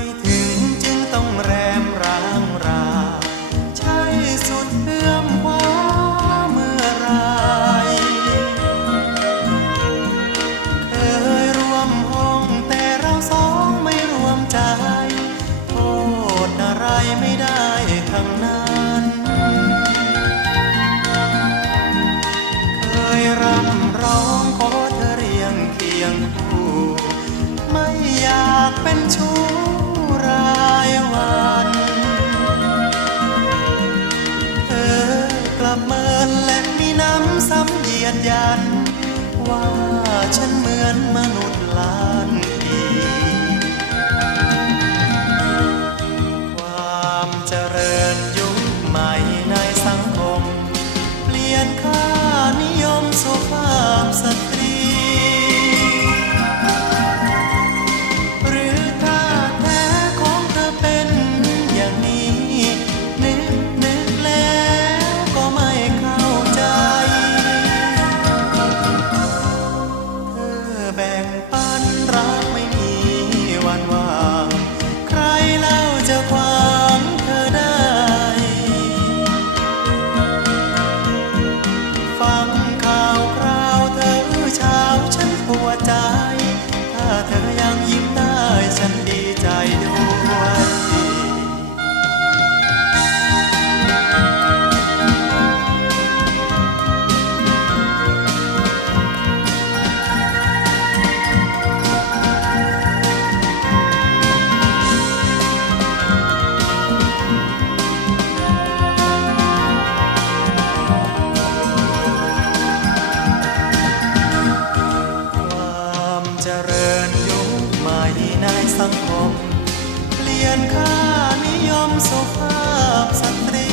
vai ter. น้ำซ้ำเยียดยัน ว่าฉันเหมือนมนุษย์ลาน วันว่า ใครเล่าจะขวางเธอได้ ฟังข่าวคราวเธอเช้าฉันปวดใจ เจริญยุคใหม่ในสังคม เปลี่ยนค่านิยมสุภาพสตรี